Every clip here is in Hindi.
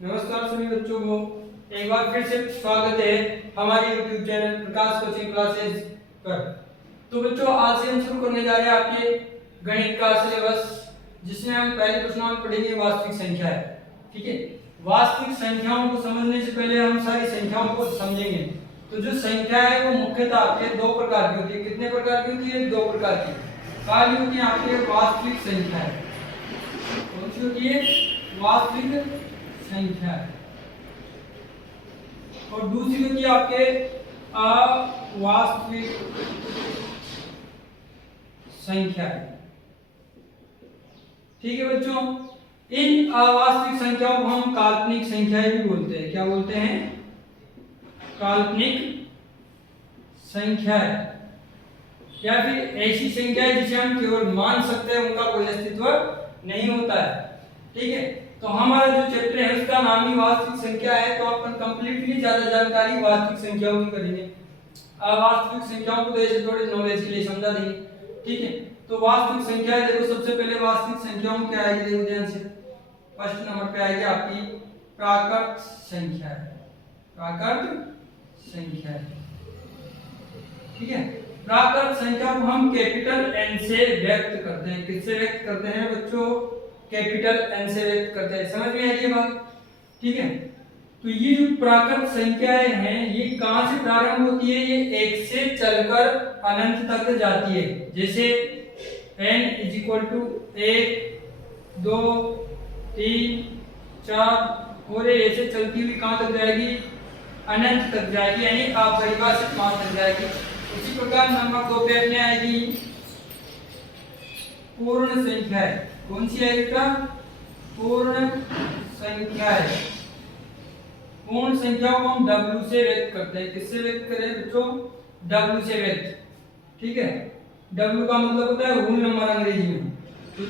नमस्कार सभी बच्चों को एक बार फिर से स्वागत है हमारे YouTube चैनल प्रकाश कोचिंग क्लासेस पर। तो बच्चों आज से हम शुरू करने जा रहे हैं आपके गणित का सिलेबस, जिसमें हम पहले प्रश्नावली पढ़ेंगे वास्तविक संख्या है। ठीक है, वास्तविक संख्याओं को समझने से पहले हम सारी संख्याओं को समझेंगे। तो जो संख्या है वो मुख्यतः आपके दो प्रकार की होती है। कितने प्रकार की होती है? दो प्रकार की। पहली होती है आपके वास्तविक संख्या है। कौन सी होती है? वास्तविक संख्या है। और दूसरी होती है आपके अवास्तविक संख्या है। ठीक है बच्चों, इन अवास्तविक संख्याओं को हम काल्पनिक संख्याएं भी बोलते हैं। क्या बोलते हैं? काल्पनिक संख्या है, या फिर ऐसी संख्या है जिसे हम केवल मान सकते हैं, उनका कोई अस्तित्व नहीं होता है। ठीक है, तो हमारा जो चैप्टर है उसका नाम ही वास्तविक संख्या है। तो अपन कंप्लीटली ज्यादा जानकारी वास्तविक संख्याओं की करेंगे। अवास्तविक संख्याओं को तो ऐसे थोड़े नॉलेज के लिए समझा देंगे। ठीक है, तो वास्तविक संख्या है, देखो सबसे पहले वास्तविक संख्याओं में क्या आएगी, देखो ध्यान से। फर्स्ट नंबर पे आएगी आपकी प्राकृत संख्या है। प्राकृत संख्या है। ठीक है, प्राकृत संख्या को हम कैपिटल एन से व्यक्त करते हैं। किससे व्यक्त करते हैं बच्चों? कैपिटल एन से व्यक्त करते हैं। समझ में आ रही है बात? ठीक है, तो ये जो प्राकृत संख्याएं हैं ये कहां से प्रारंभ होती है? ये एक से चलकर अनंत तक जाती है। जैसे n = 1 2 3 4 और ये ऐसे चलती हुई कहां तक जाएगी? अनंत तक जाएगी, यानी अपरिभाषित मान तक जाएगी। उसी प्रकार नंबर 2 पे अपने आएगी पूर्ण संख्या है। कौन सी है इसका? पूर्ण संख्या है। पूर्ण संख्या को हम w से व्यक्त करते हैं। किससे व्यक्त करें बच्चों? w से व्यक्त। ठीक है, w का मतलब होता है होल नंबर अंग्रेजी में। तो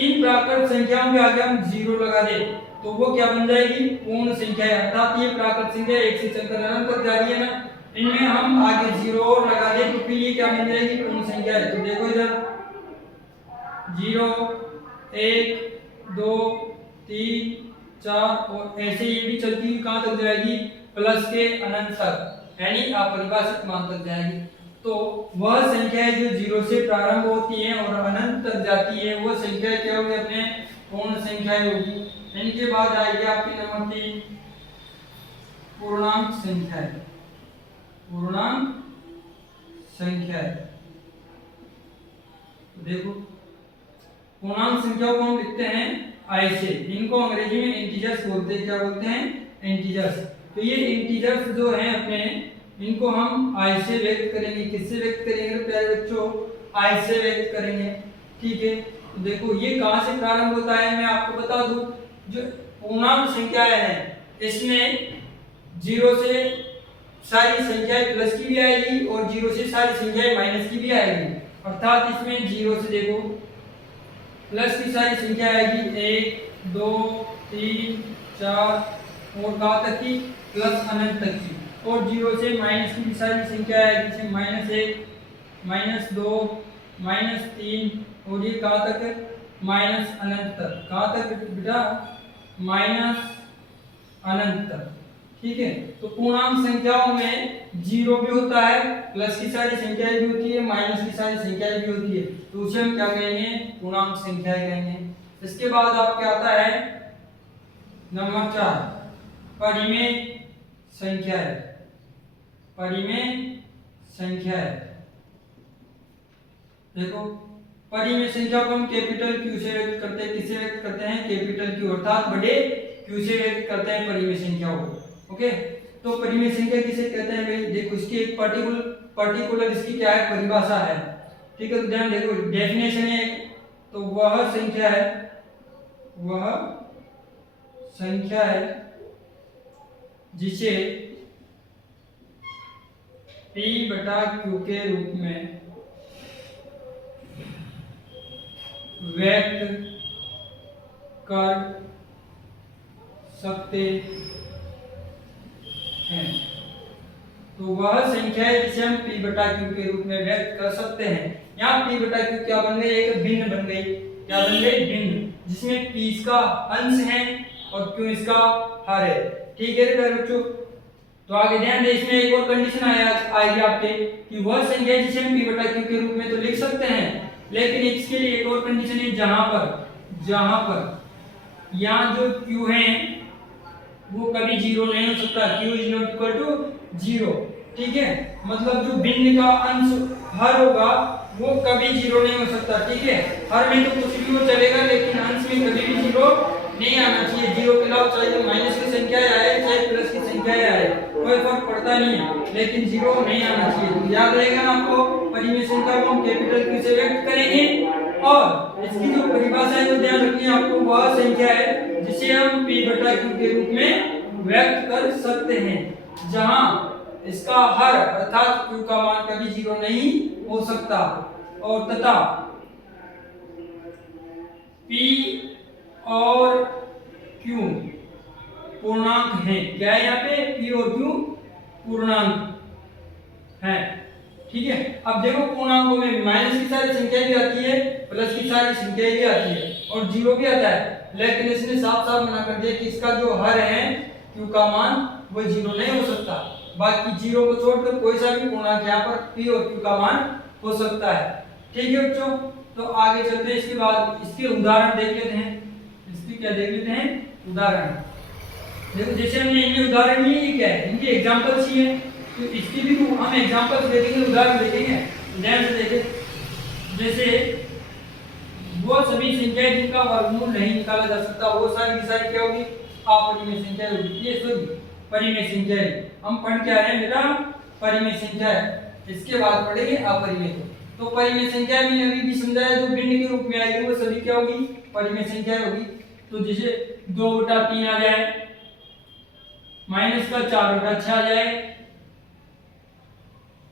इन प्राकृत संख्याओं के आगे हम 0 लगा दे तो वो क्या बन जाएगी? पूर्ण संख्या है। अर्थात ये प्राकृत संख्या एक से चलकर अनंत तक जा रही है ना, इनमें हम आगे 0 और लगा दे तो फिर ये क्या बन जाएगी? पूर्ण संख्या है। तो देखो इधर 0 1 2 3 4 और ऐसे ये भी चलती हुई कहां तक जाएगी? प्लस के अनंत तक, यानी अपरिभाषित मान तक जाएगी। तो वह संख्याएं जो 0 से प्रारंभ होती हैं और अनंत तक जाती है वो संख्या क्या होगी? अपने पूर्ण संख्याएं होगी। इनके बाद आएगी आपकी नंबर 3 पूर्णांक संख्या है। पूर्णांक संख्या है। देखो पूर्णांक संख्याओं को हम लिखते हैं i से। इनको अंग्रेजी में इंटीजर्स बोलते हैं। क्या बोलते हैं? इंटीजर्स। तो ये इंटीजर्स जो हैं अपने, इनको हम i से व्यक्त करेंगे। किससे व्यक्त करेंगे प्यारे बच्चों? i से व्यक्त करेंगे। ठीक है, तो देखो ये कहां से प्रारंभ होता है मैं आपको बता दूं। जो पूर्णांक संख्याएं हैं इसमें 0 से सारी संख्याएं प्लस की भी आएगी और 0 से सारी संख्याएं माइनस की भी आएगी। अर्थात इसमें 0 से देखो प्लस की सारी संख्या आएगी 1 2 3 4 और कहां तक की? प्लस अनंत तक की। और 0 से माइनस की भी सारी संख्या आएगी, जैसे -1 -2 -3 और ये कहां तक? माइनस अनंत तक। कहां तक बेटा? माइनस अनंत तक। ठीक है, तो पूर्णांक संख्याओं में 0 भी होता है, प्लस की सारी संख्याएं भी होती है, माइनस की सारी संख्याएं भी होती है। तो उसे हम क्या कहेंगे? पूर्णांक संख्याएं कहेंगे। इसके बाद आपके आता है नंबर 4 परिमेय संख्या है। परिमेय संख्या है। देखो परिमेय संख्या को हम कैपिटल Q से व्यक्त करते हैं। किससे व्यक्त करते हैं? कैपिटल Q, अर्थात बड़े Q से व्यक्त करते हैं परिमेय संख्याओं को। ओके, तो परिमेय संख्या किसे कहते हैं भाई? देखो इसकी एक पर्टिकुलर इसकी क्या है? परिभाषा है। ठीक है, तो ध्यान देखो डेफिनेशन है। तो वह संख्या है जिसे P/Q के रूप में व्यक्त कर सकते हैं। तो वह संख्या है जिसे हम P/Q के रूप में व्यक्त कर सकते हैं। यहाँ P/Q क्या बन गई? एक भिन्न बन गई। क्या बन गई? भिन्न, जिसमें P का अंश है और क्यों इसका हर है। ठीक है प्यारे बच्चों, तो आगे ध्यान दें, इसमें एक और कंडीशन आएगी आपके कि वह संख्या जिसे हम p बटा q के रूप में तो लिख सकते हैं, लेकिन इसके लिए एक और कंडीशन है, जहां पर यहाँ जो q है वो कभी जीरो नहीं हो सकता, q is not equal to zero. ठीक है, मतलब जो भिन्न का अंश हर होगा वो कभी जीरो नहीं हो सकता। ठीक है, हर में तो कुछ भी हो चलेगा, लेकिन अंश में कभी भी जीरो नहीं आना चाहिए। जीरो के अलावा चाहे माइनस की संख्या आए चाहे प्लस की संख्या आए, कोई फर्क पड़ता नहीं है, लेकिन जीरो नहीं आना चाहिए। तो याद रहेगा ना आपको, परिमेय संख्या को हम कैपिटल Q से व्यक्त करेंगे और इसकी जो परिभाषा है वो ध्यान रखिए आपको, वह संख्या है जिसे हम p बटा q के रूप में व्यक्त कर सकते हैं, जहां इसका हर अर्थात q का मान कभी जीरो नहीं हो सकता, और तथा p और q पूर्णांक है। क्या है यहाँ पे, p और q पूर्णांक है। ठीक है, अब देखो पूर्णांकों में माइनस की सारी संख्या भी आती है, प्लस की सारी संख्या भी आती है और जीरो भी आता है, लेकिन इसने साफ साफ मना कर दिया कि इसका जो हर है q का मान वो जीरो नहीं हो सकता। बाकी जीरो को छोड़कर कोई सा भी पूर्णांक यहाँ पर p और q का मान हो सकता है। ठीक है बच्चों, तो आगे चलते हैं, इसके बाद इसके उदाहरण देख लेते हैं। इसके क्या देख लेते हैं, उदाहरण। देखो जैसे हमने इनके उदाहरण लिए, ये क्या है, इनके एग्जांपल्स ही है, तो इसकी भी तो हम एग्जांपल्स देखेंगे, उदाहरण देखेंगे। ध्यान से देखें, जैसे वो सभी संख्याएं जिनका वर्गमूल नहीं निकाला जा सकता, वो सारी की सारी क्या होगी, अपरिमेय संख्या होगी। ये सॉरी परिमेय संख्या है, हम पढ़ के आ रहे हैं बेटा परिमेय संख्या है, इसके बाद पढ़ेंगे अपरिमेय। तो परिमेय संख्या में अभी भी समझाया, जो भिन्न के रूप में आएगी वो सभी क्या होगी, परिमेय संख्या होगी। तो जैसे 2/3 आ जाए, माइनस का 4/6 आ जाए,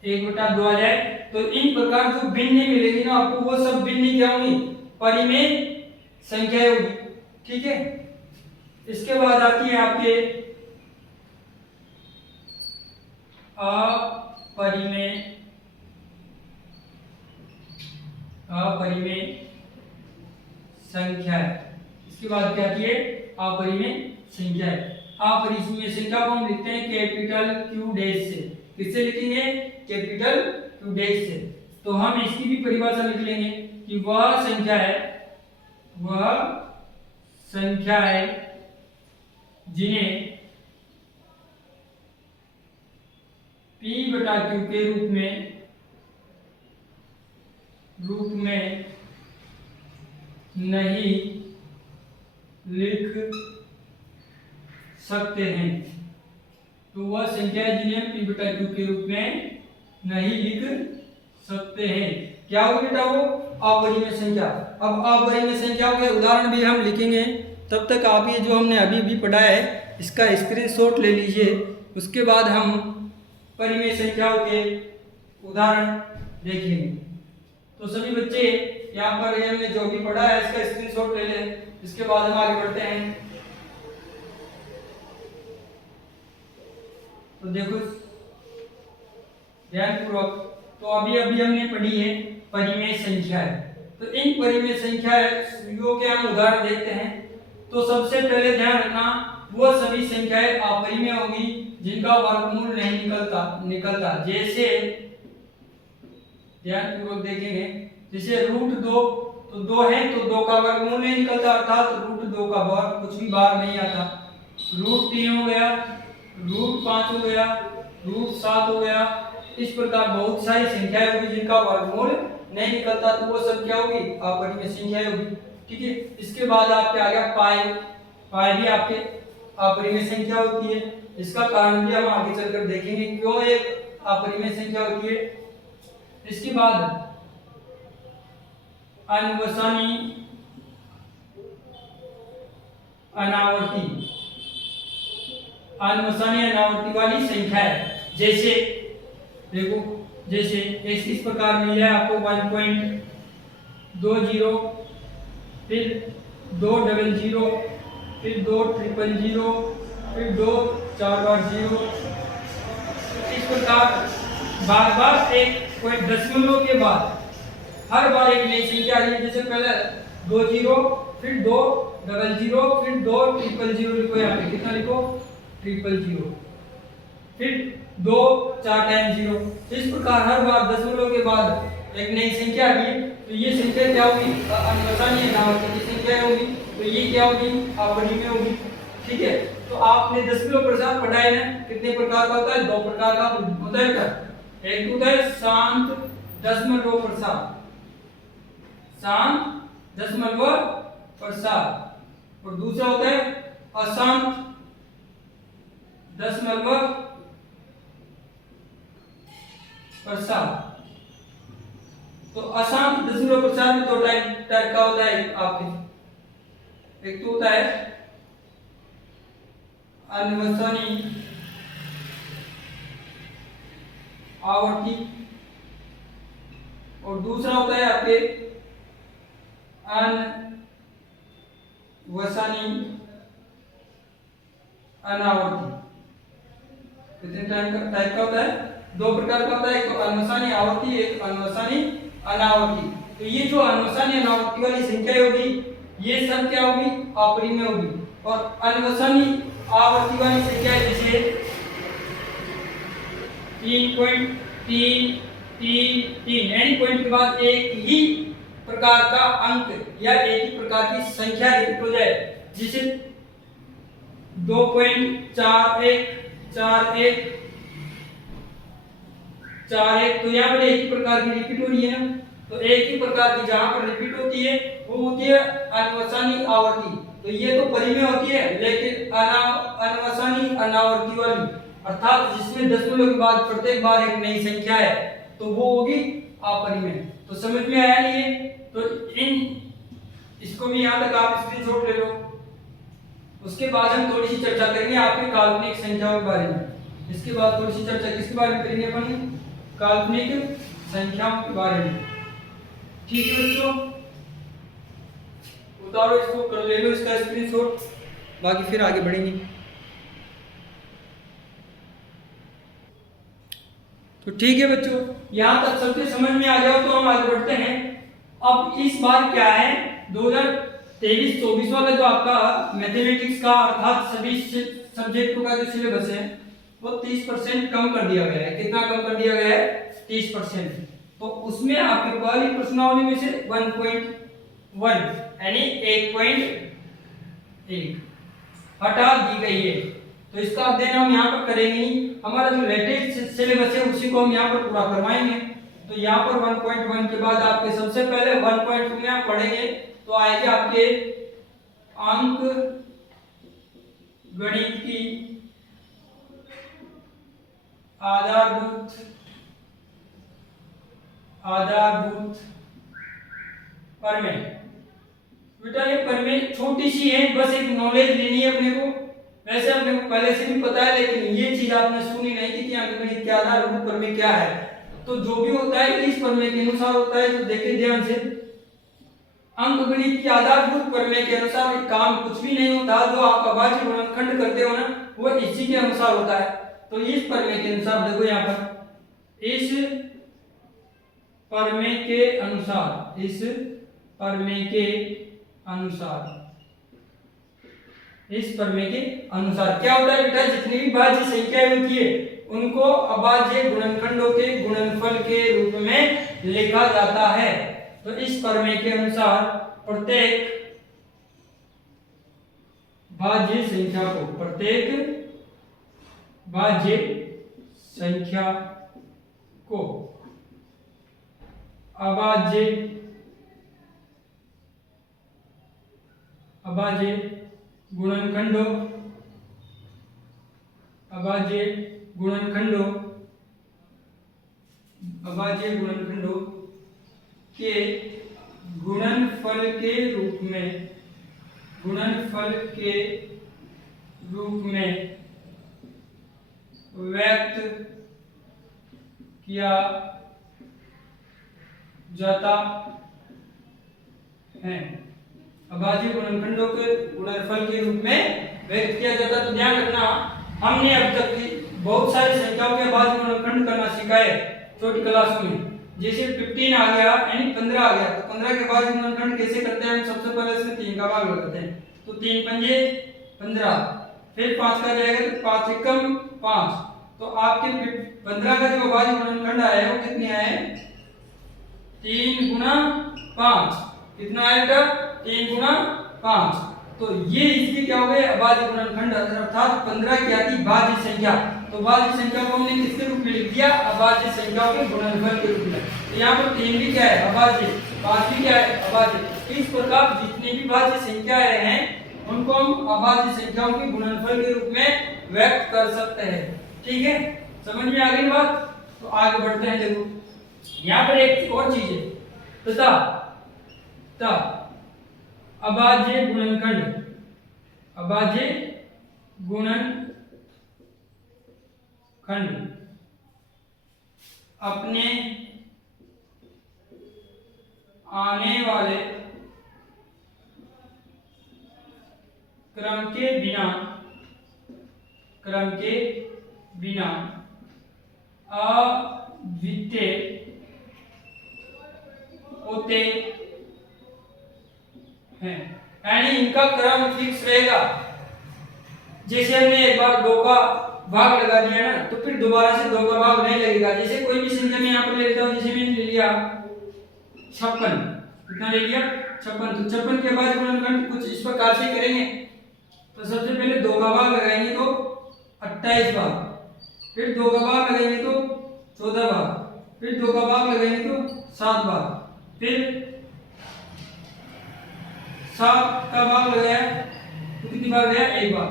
1/2 आ जाए, तो इन प्रकार जो भिन्न मिलेगी ना आपको, वो सब भिन्न क्या होगी, परिमेय संख्या होगी। ठीक है, इसके बाद आती है आपके अपरिमेय संख्या। इसके बाद क्या आती है, अपरिमेय संख्या। अपरिमेय संख्या को हम लिखते हैं कैपिटल Q डैश से। किससे लिखेंगे, कैपिटल Q डैश से। तो हम इसकी भी परिभाषा लिख लेंगे कि वह संख्या है जिन्हें p बटा q के रूप में नहीं लिख सकते हैं। तो वह संख्या है जिन्हें p बटा q के रूप में नहीं लिख सकते हैं। क्या हो बेटा, वो अपरिमेय संख्या। अब अपरिमेय संख्याओं के उदाहरण भी हम लिखेंगे, तब तक आप ये जो हमने अभी पढ़ा है इसका स्क्रीनशॉट ले लीजिए, उसके बाद हम परिमेय संख्याओं के उदाहरण देखेंगे। तो सभी बच्चे यहाँ पर ये हमने जो भी पढ़ा है इसका स्क्रीनशॉट ले लें, इसके बाद हम आगे बढ़ते हैं। तो देखो ध्यानपूर्वक, तो अभी हमने पढ़ी है परिमेय संख्या है। तो इन परिमेय संख्याओं के हम उदाहरण देखते हैं। तो सबसे पहले ध्यान रखना, वो सभी संख्याएं अपरिमेय होगी जिनका वर्गमूल नहीं निकलता। जैसे ध्यानपूर्वक देखेंगे, जैसे √2, तो 2 है तो 2 का वर्गमूल नहीं निकलता, अर्थात √2 का वर्ग कुछ भी बाहर नहीं आता। √3 हो गया, √5 हो गया, √7 हो गया। इस प्रकार बहुत सारी संख्याएं होगी जिनका वर्गमूल नहीं निकलता, तो वो सब क्या होगी, अपरिमेय संख्याएं होगी। ठीक है, इसके बाद आपके आ गया पाई भी आपके अपरिमेय संख्या होती है। इसका कारण भी हम आगे चलकर देखेंगे क्यों एक अपरिमेय संख्या होती है। इसके बाद अनवसानी अनावर्ती वाली संख्या है। जैसे देखो, जैसे इस प्रकार मिल जाए आपको 1.20, फिर 200, फिर 200, फिर 240। इस प्रकार बार एक कोई दशमलव के बाद हर बार एक नई संख्या आ रही है। जैसे पहले 20, फिर 2 डबल जीरो, फिर 2 ट्रिपल जीरो लिखो, यहाँ पे कितना लिखो, ट्रिपल जीरो, फिर 2 4 टाइम जीरो। इस प्रकार हर बार दशमलव के बाद एक नई संख्या आ गई, तो ये संख्या क्या होगी, अनवसानी अनावर्ती की संख्या होगी, तो ये क्या होगी, अपरिमेय होगी। ठीक है, तो आपने दशमलव प्रसार पढ़ा है ना, कितने प्रकार का होता है, 2 प्रकार का होता है बेटा। एक होता है शांत दशमलव प्रसार, शांत दशमलव प्रसार, और दूसरा होता है अशांत दशमलव प्रसार। तो अशांत दशमलव प्रसार में 2 टाइप का होता है आपके, एक तो होता है अनवसानी आवर्ती, और दूसरा होता है आपके अनवसानी अनावर्ती। कितने टाइप का होता है, 2 प्रकार का होता है, एक तो अनवसानी आवर्ती, एक अनवसानी अनावर्ती। तो ये जो अनवसानी अनावर्ती वाली संख्या होगी, ये सब क्या होगी, अपरिमेय होगी, और अनवसानी आवर्ती वाली संख्या जैसे 3.333 एनी पॉइंट के बाद एक ही प्रकार का अंक या एक ही प्रकार की संख्या रिपीट हो जाए, जिसे 2.414141, तो यहाँ पर एक ही प्रकार की रिपीट हो रही है ना, तो एक ही प्रकार की जहां पर रिपीट होती है वो होती है अनवसानी आवर्ती। तो ये तो परिमेय होती है, लेकिन अनवसानी अनावर्ती वाली, अर्थात जिसमें दशमलव के बाद प्रत्येक बार एक नई संख्या है, तो वो होगी अपरिमेय। तो समझ में आया ये, तो इसको भी यहाँ तक आप स्क्रीनशॉट ले लो। उसके बाद हम थोड़ी सी चर्चा करेंगे आपके काल्पनिक संख्याओं के बारे में। इसके बाद थोड़ी सी चर्चा किसके बारे में करेंगे अपन, काल्पनिक संख्याओं के बारे में। ठीक है बच्चों, उतारो इसको, कर ले लो इसका स्क्रीनशॉट, बाकी फिर आगे बढ़ेंगे। तो ठीक है बच्चों, यहाँ तक सबके समझ में आ गया, तो हम आगे बढ़ते हैं। अब इस बार क्या है, 2023-24 वाला जो आपका मैथमेटिक्स का अर्थात सभी सब्जेक्टों का जो सिलेबस है वो 30% कम कर दिया गया है। कितना कम कर दिया गया है, 30%। तो उसमें आपके पहली प्रश्नावली में से 1.1 यानी 1.1 हटा दी गई है। तो इसका अध्ययन हम यहाँ पर करेंगे नहीं, हमारा जो लेटेस्ट सिलेबस है उसी को हम यहाँ पर पूरा करवाएंगे। तो यहाँ पर 1.1 के बाद आपके सबसे पहले 1.2 में आप पढ़ेंगे, तो आएंगे आपके अंक गणित की आधारभूत प्रमेय। बेटा ये प्रमेय छोटी सी है, बस एक नॉलेज लेनी है अपने को। वैसे अपने को पहले से भी पता है, लेकिन ये चीज आपने सुनी नहीं थी कि अंकगणित के आधारभूत प्रमेय क्या है। तो जो भी होता है इस प्रमेय के अनुसार होता है। तो देखिए ध्यान से, अंकगणित की आधारभूत प्रमेय के अनुसार काम कुछ भी नहीं होता, जो आप अभाज्य गुणनखंड करते हो ना, वो इसी के अनुसार होता है। तो इस प्रमेय के अनुसार देखो यहाँ पर, इस प्रमेय के अनुसार, इस प्रमेय के अनुसार, इस प्रमेय के अनुसार क्या होता है बेटा, जितनी भी भाज्य संख्याएं होती है उनको अभाज्य गुणनखंडों के गुणनफल के रूप में लिखा जाता है। तो इस प्रमेय के अनुसार प्रत्येक भाज्य संख्या को, प्रत्येक भाज्य संख्या को अभाज्य गुणनखंडों के गुणनफल के रूप में व्यक्त किया जाता है। अभाज्य गुणनखंडों के गुणनफल के रूप में व्यक्त किया जाता है। तो ध्यान रखना, हमने अब तक की बहुत सारी संख्याओं के अभाज्य गुणनखंड करना सीखा है छोटी क्लासों में। जैसे 15 आ गया यानी 15 आ गया, तो 15 के बाद गुणनखंड कैसे करते हैं हम? सबसे पहले इसमें 3 का भाग लगाते हैं, तो 3 पंजे 15, फिर 5 का जाएगा तो 5 एकम 5, तो आपके 15 का जो अभाज्य गुणनखंड आया है वो कितने आए? 3 गुना 5, कितना आएगा? 3 गुना 5। तो ये इसके क्या हो गए? अभाज्य गुणनखंड, अर्थात 15 की आती भाज्य संख्या। तो भाज्य संख्या को हमने किसके रूप में लिख दिया? अभाज्य संख्याओं के गुणनफल के रूप में। तो यहाँ पर 3 भी क्या है? अभाज्य, 5 भी क्या है? अभाज्य। इस प्रकार जितनी भी भाज्य संख्याएं हैं उनको हम अभाज्य संख्याओं के गुणनफल के रूप में व्यक्त कर सकते हैं। ठीक है, समझ में आ गई बात? तो आगे बढ़ते हैं। देखो यहाँ पर एक और चीज है, तथा अभाज्य गुणनखंड, अभाज्य गुणनखंड अपने आने वाले क्रम के बिना अद्वितीय होते हैं, यानी इनका क्रम फिक्स रहेगा। जैसे हमने एक बार 2 का भाग लगा दिया ना, तो फिर दोबारा से 2 का भाग नहीं लगेगा। जैसे कोई भी संख्या में यहाँ पर ले लेता हूँ, जैसे मैंने ले लिया 56, कितना ले लिया? 56। तो 56 के बाद गुणनखंड कुछ इस प्रकार से करेंगे। तो सबसे पहले 2 का भाग लगाएंगे तो 28 भाग, फिर 2 का भाग लगाएंगे तो 14 भाग, फिर 2 का भाग लगाएंगे तो 7 भाग, फिर 7 का भाग लगाया तो कितनी बार गया? 1 बार।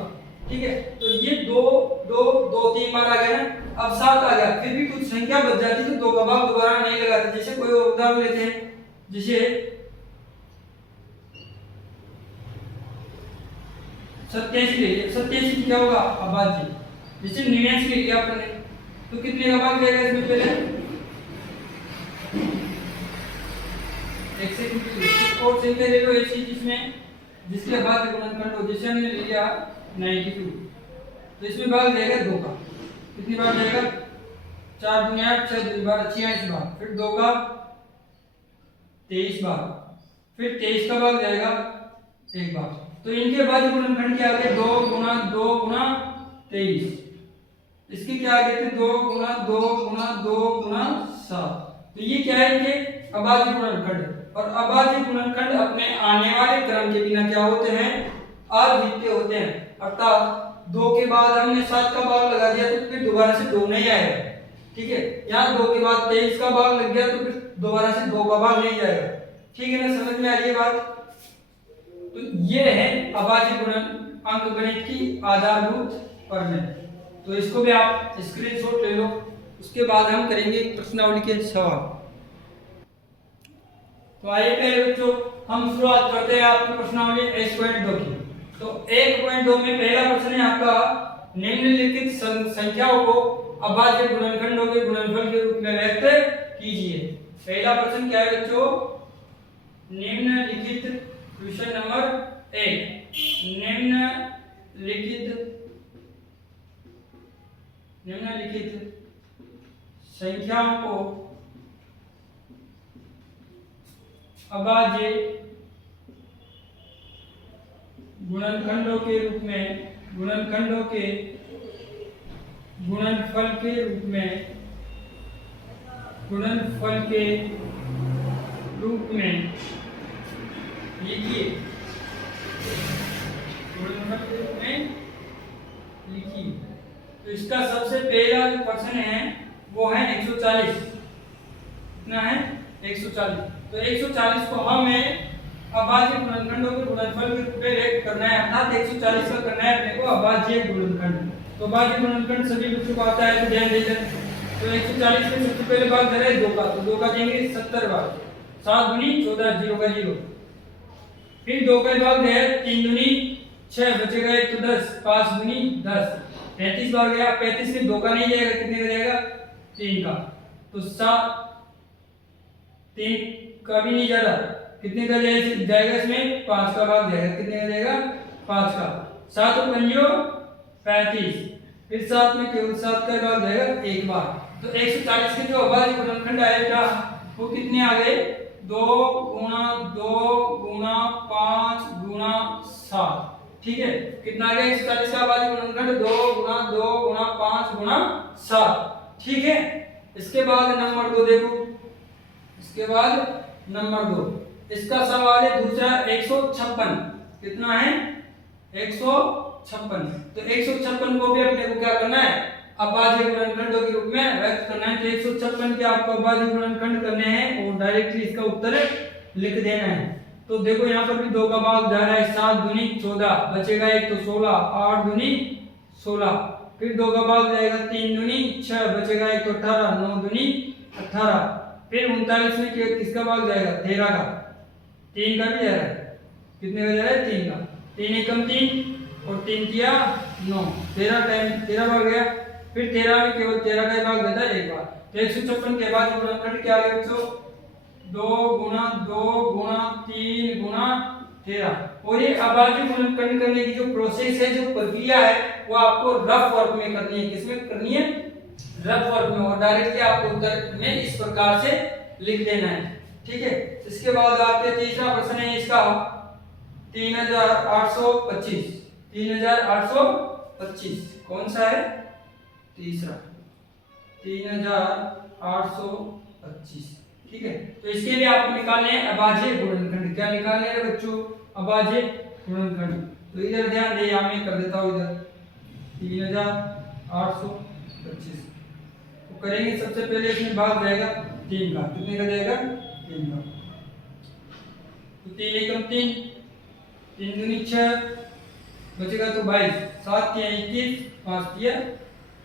ठीक है, तो ये 2 2 2 3 बार आ गया ना। अब 7 आ गया, फिर भी कुछ संख्या बच जाती तो 2 का भाग दोबारा नहीं लगाते। जैसे कोई और उदाहरण लेते हैं, जैसे 87 ले लिया। 87 क्या होगा? अभाज्य। जैसे 89 ले लिया आपने, तो कितने का भाग जाएगा इसमें? पहले एक से कुछ और संख्या ले लो ऐसी जिसमें जिसके अभाज्य गुणनखंड हो। जैसे हमने ले लिया 92, तो इसमें भाग जाएगा 2 का, कितनी बार जाएगा? 4 दूनी 8, 6 दूनी 12, 46 बार, फिर 2 का 23 बार, फिर 23 का भाग जाएगा 1 बार। तो इनके भाज्य गुणनखंड क्या आ गए? 2 गुना 2 गुना 23। इसके क्या आ गए थे? 2 गुना 2 गुना 2 गुना 7। तो ये क्या है? इनके अभाज्य गुणनखंड। और अभाज्य गुणनखंड अपने आने वाले क्रम के बिना क्या होते हैं? अद्वितीय होते हैं। अर्थात 2 के बाद हमने 7 का भाग लगा दिया तो फिर दोबारा से 2 नहीं आएगा। ठीक है, यहाँ 2 के बाद 23 का भाग लग गया तो फिर दोबारा से 2 का भाग नहीं जाएगा। ठीक है ना, समझ में आ रही है बात? तो ये है अभाज्य गुणन अंकगणित की आधारभूत प्रमेय। तो इसको भी आप स्क्रीनशॉट ले लो, उसके बाद हम करेंगे प्रश्नावली के सवाल। तो आइए पहले बच्चों हम शुरुआत करते हैं आपकी प्रश्नावली 1.2 की। तो 1.2 में पहला प्रश्न है आपका, निम्नलिखित संख्याओं को अभाज्य गुणनखंडों के गुणनफल के रूप में व्यक्त कीजिए। पहला प्रश्न क्या है बच्चों? निम्नलिखित, क्वेश्चन नंबर 1, निम्नलिखित संख्याओं को अभाज्य गुणनखंडों के रूप में, गुणनखंडों के गुणनफल के रूप में, गुणनफल के रूप में लिखिए, गुणनफल के रूप में लिखिए। तो इसका सबसे पहला जो प्रश्न है वो है 140। कितना है? 140। तो 140 को हमें अभाज्य गुणनखंडों के गुणनफल के रूप में व्यक्त करना है, अर्थात 140 का करना है अपने को अभाज्य गुणनखंड। तो अभाज्य गुणनखंड सभी बच्चों को आता है, तो ध्यान दीजिए। तो 140 में सबसे पहले भाग दे रहा है 2 का, तो 2 का देंगे 70 बार, 7 दूनी 14, 0 का 0। फिर 2 का भाग है 3 दूनी 6, बचेगा 1 तो 10, 5 दूनी 10, 35 बार गया। 35 में 2 का नहीं जाएगा, कितने का जाएगा? 3 का। तो 7 3 का भी नहीं जा रहा, कितने का जाएगा इसमें? 5 का भाग जाएगा, कितने का जाएगा? 5 का। 7 और 5 35, फिर 7 में केवल 7 का भाग जाएगा 1 बार। तो 140 के जो अभाज्य गुणनखंड आएगा वो कितने आ गए 2 गुणा 2 गुणा 5 गुणा 7। ठीक है, कितना आ गया 41 का अभाज्य गुणनखंड 2 गुणा 2 गुणा 5 गुणा 7। ठीक है, इसके बाद नंबर 2 देखो, इसके बाद नंबर 2 इसका सवाल है दूसरा 156। कितना है 156। तो 156 को भी अपने को क्या करना है अभाज्य गुणनखंडों के रूप में व्यक्त करना है। तो 156 के आपको अभाज्य गुणनखंड करने हैं और डायरेक्टली इसका उत्तर लिख देना है। तो देखो यहाँ पर भी 2 का भाग जा रहा है, 7 दूनी 14 बचेगा 1 तो 16, 8 दूनी 16, फिर 2 का भाग जाएगा 3 दूनी 6 बचेगा 1 तो 18, 9 दूनी 18, फिर 39 में किसका भाग जाएगा 13 का, 3 का भी जा रहा है, कितने का जा रहा है 3 का, 3 एकम 3 और 3 किया 9, 13 टाइम 13 भाग गया। फिर 13 में केवल 13 का ही भाग देता है एक बार। तो 156 के बाद गुणनखंड क्या आ गया बच्चों 2 गुणा 2 गुणा 3 गुणा 13। और ये अभाज्य गुणनखंड करने की जो प्रोसेस है, जो प्रक्रिया है, वो आपको रफ वर्क में करनी है। किसमें करनी है रफ वर्क में, और डायरेक्टली आपको उत्तर में इस प्रकार से लिख देना है। ठीक है, इसके बाद आपके तीसरा प्रश्न है इसका 3825। 3825 कौन सा है तीसरा 3825। ठीक है, तो इसके लिए आपको निकालने हैं अभाज्य गुणनखंड। क्या निकालने हैं बच्चों अभाज्य गुणनखंड। तो इधर ध्यान दे, यहाँ मैं कर देता हूँ इधर 3825 तो करेंगे। सबसे पहले इसमें भाग जाएगा 3 का, कितने का जाएगा 3 का। तो 3 एकम 3, 3 दूनी 6 बचेगा तो 22, 7 किया 21, 5 किया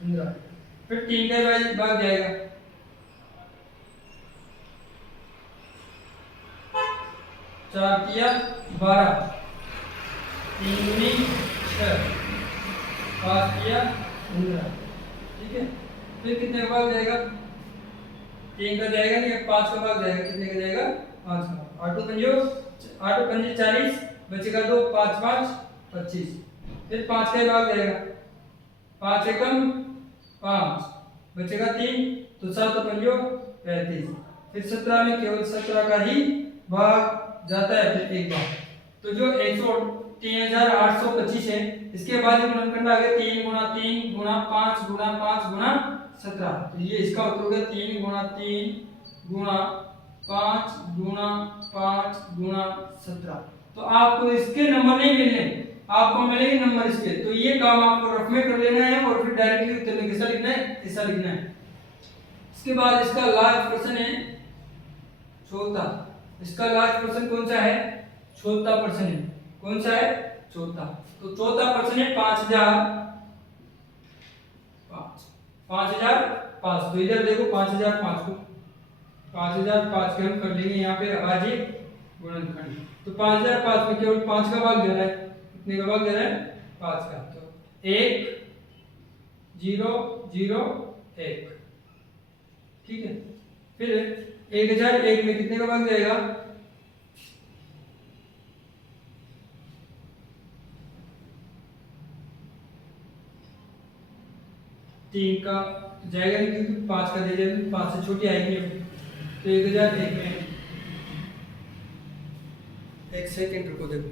15, फिर 3 का भाग जाएगा 4 किया 12, 3 दूनी 6, 5 किया 15। ठीक है, फिर कितने का भाग जाएगा 3 का जाएगा नहीं, 5 का भाग जाएगा, कितने का जाएगा 5 का। 8 पंजे 40 बचेगा 2, 5 5 25, फिर 5 का ही भाग जाएगा, 5 एकम 5 बचेगा 3 तो 7 पंजो 35, फिर 17 में केवल 17 का ही भाग जाता है, फिर एक बार। तो जो 3825 है इसके बाद गुणनखंड आ गया 3 गुणा 3 गुणा 5 गुणा 5 गुणा 17। तो ये इसका उत्तर हो गया 3 गुणा 3 गुणा 5 गुणा 5 गुणा 17। तो आपको इसके नंबर नहीं मिलने, आपको मिलेंगे नंबर इसके। तो ये काम आपको रफ में कर लेना है और फिर डायरेक्टली उत्तर में कैसा लिखना है ऐसा लिखना है। इसके बाद इसका लास्ट प्रश्न है चौथा। इसका लास्ट प्रश्न कौन सा है चौथा प्रश्न है। कौन सा है चौथा। तो चौथा प्रश्न है 5005। तो इधर देखो 5005 को 5005 के हम कर लेंगे यहाँ पे अभाज्य गुणनखंड। तो 5005 में केवल 5 का भाग दे रहा है, कितने का भाग दे रहा है 5 का। तो 1 0 0 1। ठीक है, फिर 1001 में कितने का भाग जाएगा 3 का जाएगा नहीं क्योंकि 5 का दे दिया, 5 से छोटी आएगी। तो 1001 में एक सेकंड रुको, देखो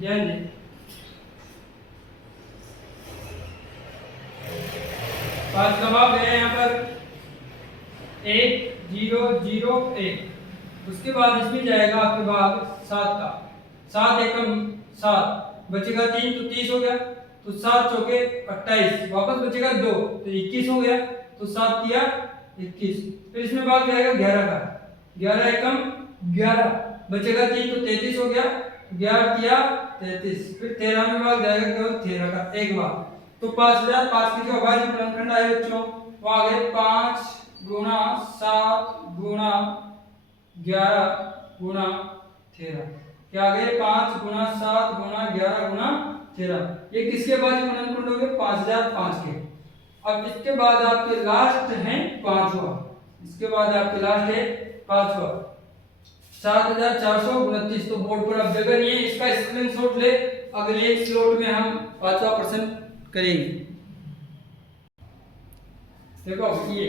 ध्यान दें 5 का भाग है यहाँ पर 1 0 0 1। उसके बाद इसमें जाएगा आपके भाग 7 का, 7 एकम 7 बचेगा 3 तो 30 हो गया। तो 7 चौके 28, वापस बचेगा 2 तो 21 हो गया। तो 7 किया 21, फिर इसमें भाग जाएगा 11 का, 11 एकम 11 बचेगा 3 तो 33 हो गया, 11 किया 33, फिर 13 में भाग जाएगा केवल 13 का एक बार। तो 5005 की जो अभाज्य गुणनखंड आए बच्चों वो आ गए 5 गुणा 7 गुणा 11 गुणा 13। क्या आ गए 5 गुणा 7 गुणा 11 गुणा 13। ये किसके अभाज्य गुणनखंड हो गए 5005 के। अब इसके बाद आपके लास्ट है 5वां। इसके बाद आपके लास्ट है 5वां 7429। तो बोर्ड पर अब जगह नहीं है, इसका स्क्रीनशॉट ले, अगले स्लॉट में हम 5वां प्रश्न करेंगे। देखो ये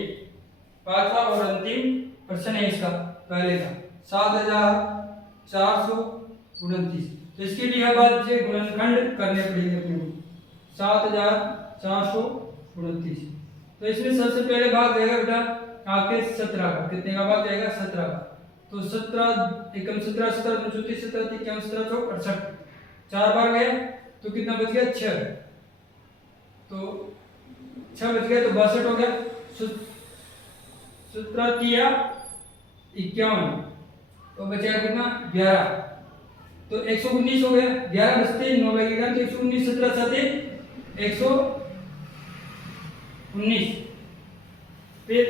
पांचवा और अंतिम प्रश्न है इसका, पहले का 7429। तो इसके लिए अब आज ये गुणनखंड करने पड़ेंगे अपने को 7429। तो इसमें सबसे पहले भाग जाएगा बेटा आपके 17 का। कितने का भाग जाएगा? 17 का। तो 17 एकम 17 17 34 17 31 17 चौक 68, 4 बार गया तो कितना बच गया? 6। तो 6 बच गया तो 62 हो गया। 17 तिया 51 तो बचेगा कितना? 11। तो 119 हो गया। 11 बचते 9 लगेगा तो 119 17 7 119। फिर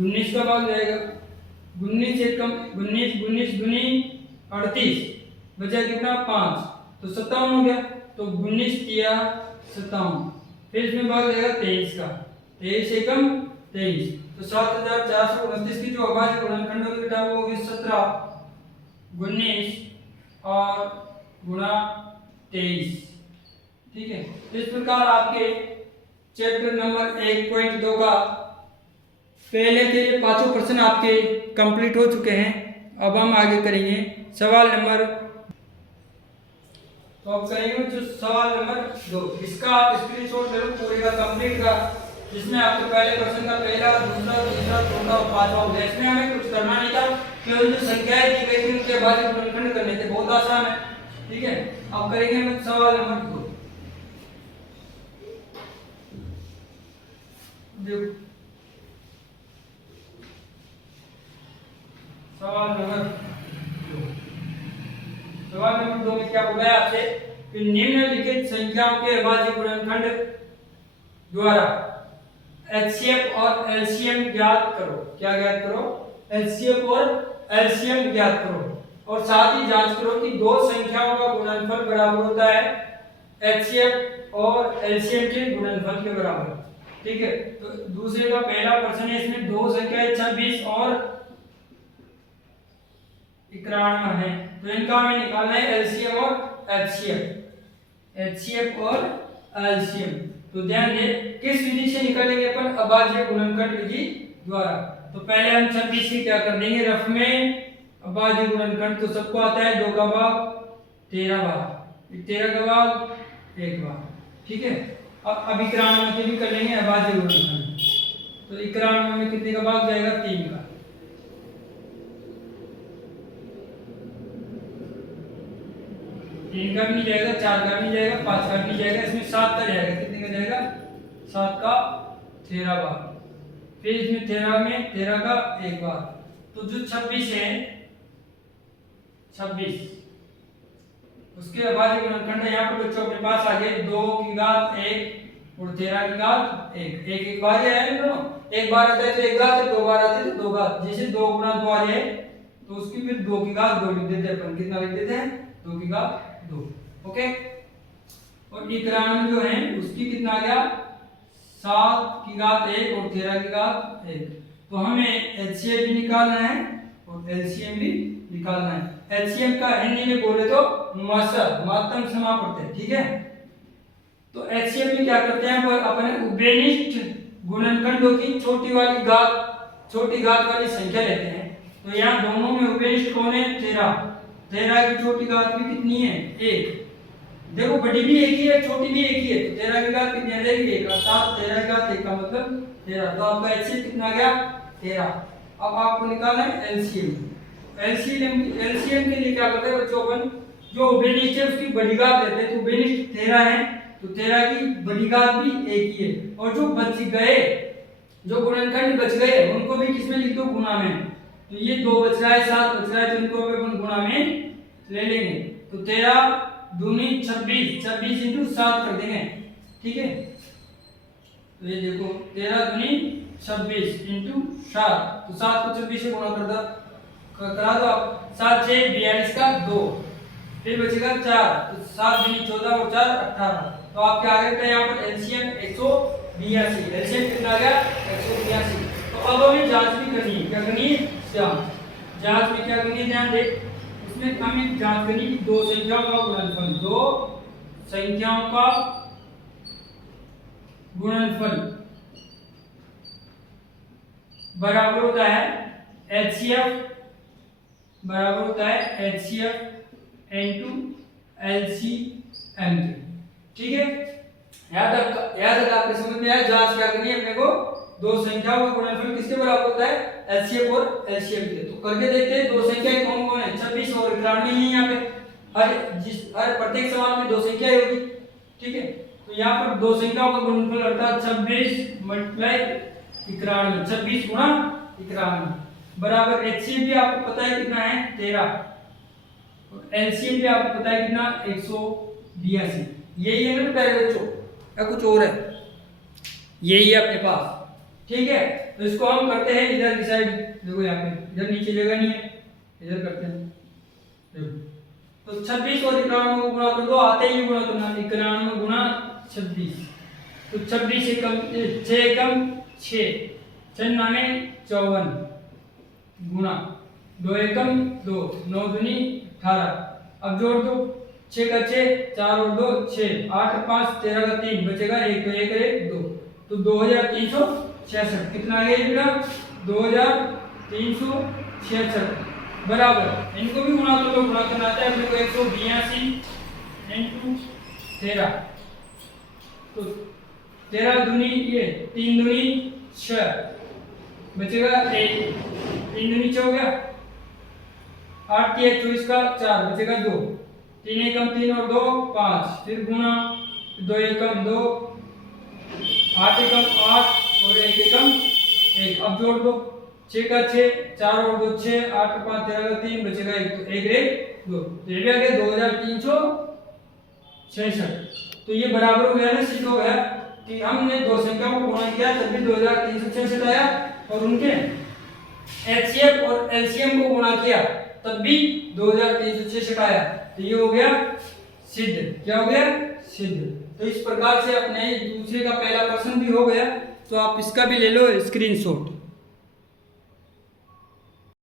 19 का भाग जाएगा। 19 एकम 19 19 दूनी 38 बचा कितना? 5। तो 57 हो गया। तो 19 तिया 57। फिर इसमें भाग जाएगा 23 का। 23 एकम 23। तो 7429 की जो अभाज्य गुणनखंड होगी बेटा वो होगी 17 19 और गुणा 23। ठीक है। इस प्रकार आपके चैप्टर नंबर 1.2 का पहले के पांचों प्रश्न आपके कंप्लीट हो चुके हैं। अब हम आगे करेंगे सवाल नंबर, तो अब करेंगे जो सवाल नंबर 2। इसका आप स्क्रीनशॉट ले लो पूरे का कंप्लीट का, जिसमें आपके पहले प्रश्न का पहला दूसरा तीसरा चौथा और पांचवा हो गया। इसमें हमें कुछ करना नहीं था, केवल जो संख्याएं दी गई थी उनके अभाज्य गुणनखंड करने थे। बहुत आसान है। ठीक है। अब करेंगे हम सवाल नंबर 2। सवाल नंबर 2 में क्या बोला है आपसे कि निम्नलिखित संख्याओं के अभाज्य गुणनखंड द्वारा HCF और LCM ज्ञात करो। क्या ज्ञात करो? HCF और LCM ज्ञात करो। और साथ ही जांच करो कि दो संख्याओं का गुणनफल बराबर होता है HCF और LCM के गुणनफल के बराबर। ठीक है। तो दूसरे का पहला प्रश्न है, इसमें दो संख्याएं 26 और 91 है। तो इनका हमें निकालना है LCM और HCF। HCF और LCM। तो ध्यान दें किस विधि से निकालेंगे अपन? अभाज्य गुणनखंड विधि द्वारा। तो पहले हम 26 से क्या कर देंगे रफ में अभाज्य गुणनखंड। तो सबको आता है 2 का भाग 13 बार, 13 का भाग 1 बार। ठीक है। अब 91 के भी कर लेंगे अभाज्य गुणनखंड। तो 91 में कितने का भाग जाएगा? 3 का। 3 का भी नहीं जाएगा, 4 का भी नहीं जाएगा, 5 का भी नहीं जाएगा, इसमें 7 का जाएगा। कितने का जाएगा? 7 का 13 बार। फिर इसमें 13 में 13 का 1 बार। तो जो 26 है 26 उसके अभाज्य गुणनखंड यहाँ पर बच्चों अपने पास आ गए 2 की घात 1 और 13 की घात 1। एक बार है दोनों। एक बार आता है तो 1 घात, 2 बार आते हैं तो 2 घात। जैसे 2 गुणा 2 आ जाए तो उसकी फिर 2 की घात 2 लिख देते हैं अपन। कितना लिख देते हैं? 2 की घात 2। ओके। और 91 जो है उसकी कितना आ गया? 7 की घात 1 और 13 की घात 1। तो हमें HCF भी निकालना है और LCM भी निकालना है। HCM का हिंदी में बोले तो मात्रम समापवर्त है। ठीक है। तो HCF में क्या करते हैं अपने उभयनिष्ठ गुणनखंडों की छोटी घात वाली संख्या लेते हैं। तो यहाँ दोनों में उभयनिष्ठ कौन है? 13 की छोटी घात भी कितनी है? 1। देखो बड़ी भी एक ही है, छोटी भी एक ही है। तो 13 की घात कितनी आ जाएगी? 1। 7 13 की घात 1 का मतलब 13। तो आपका HCF कितना आ गया? 13। अब आपको निकालना है LCM। LCM के लिए क्या करते हैं बच्चों? अपन जो उभयनिष्ठ है उसकी बड़ी घात लेते हैं। तो उभयनिष्ठ 13 है तो 13 की बड़ी घात भी एक ही है। और जो बच गए, जो गुणनखंड बच गए उनको भी किसमें लिख दो? गुणा में। तो ये 2 बच रहा है, 7 बच रहा है, तो इनको अपन गुणा में ले लेंगे। तो 13 दूनी 26, 26 इंटू 7 कर देंगे। ठीक है। तो ये देखो 13 दूनी 26 इंटू 7। तो 7 को 26 से गुणा करा दो आप। 7 6 42 का 2। फिर बचेगा 4। तो 7 दूनी 14 और 4 18। तो आपके आगे पे यहाँ पर LCM 182। LCM कितना आ गया? 182। तो अब हमें जांच भी करनी है। क्या करनी है? जांच में क्या करनी है? ध्यान दे। इसमें हमें जांच करनी है 2 संख्याओं का गुणनफल। 2 संख्याओं का गुणनफल बराबर होता है HCF, बराबर होता है HCF N2 LCM के। ठीक है, याद तक आपके समझ में आया। जांच क्या करनी है अपने को, दो संख्याओं का गुणनफल किसके बराबर होता है, एचसीएफ और एलसीएम के। तो करके देखते हैं, दो संख्याएं कौन कौन है, 26 और 91 ही यहाँ पे। हर प्रत्येक सवाल में दो संख्याएं होगी। ठीक है, तो यहाँ पर दो संख्याओं का गुणनफल अर्थात 26 मल्टीप्लाई 91, 26 गुणा 91 बराबर एचसीएफ भी आपको पता है कितना है 13, और एलसीएम भी आपको पता है कितना 182। यही है ना पहले बच्चों, या कुछ और है, यही है अपने पास। ठीक है, तो इसको हम करते हैं इधर की साइड, देखो यहाँ पे इधर नीचे जगह नहीं है, इधर करते हैं। देखो तो 26 और 91 को गुणा कर दो, आते ही गुणा करना, 91 गुणा 26, तो 26 एकम 6 एकम 6, 96 54 गुणा 2 एकम 2, 9 दूनी 18। अब जोड़ दो, 6 का 6, 4 और 2 6, 8 और 5 13 का 3 बचेगा 1, तो 1 1 2, तो 2366 कितना आ गया बेटा, 2366 बराबर। इनको भी गुणा कर लो, गुणा करना आता है अपने को, 182 × 13, तो 13 दूनी ये 3 दूनी 6 बचेगा 1, 3 दूनी 6 हो गया, 8 की 24 का 4 बचेगा 2, 3 एकम 3 और 2 5, फिर गुणा 2 एकम 2, 8 एकम 8 और 1 एकम 1। अब जोड़ दो, 6 का 6, 4 और 2 6, 8 और 5 13 का 3 बचेगा 1, तो 1 1 2, तो ये भी आ गया 2366। तो ये बराबर हो गया ना, सिद्ध हो गया कि हमने दो संख्याओं को गुणा किया तब भी 2366 आया, और उनके एचसीएफ और एलसीएम को गुणा किया तब भी 2366 आया। तो ये हो गया सिद्ध। क्या हो गया, सिद्ध। तो इस प्रकार से अपने दूसरे का पहला प्रश्न भी हो गया, तो आप इसका भी ले लो स्क्रीनशॉट।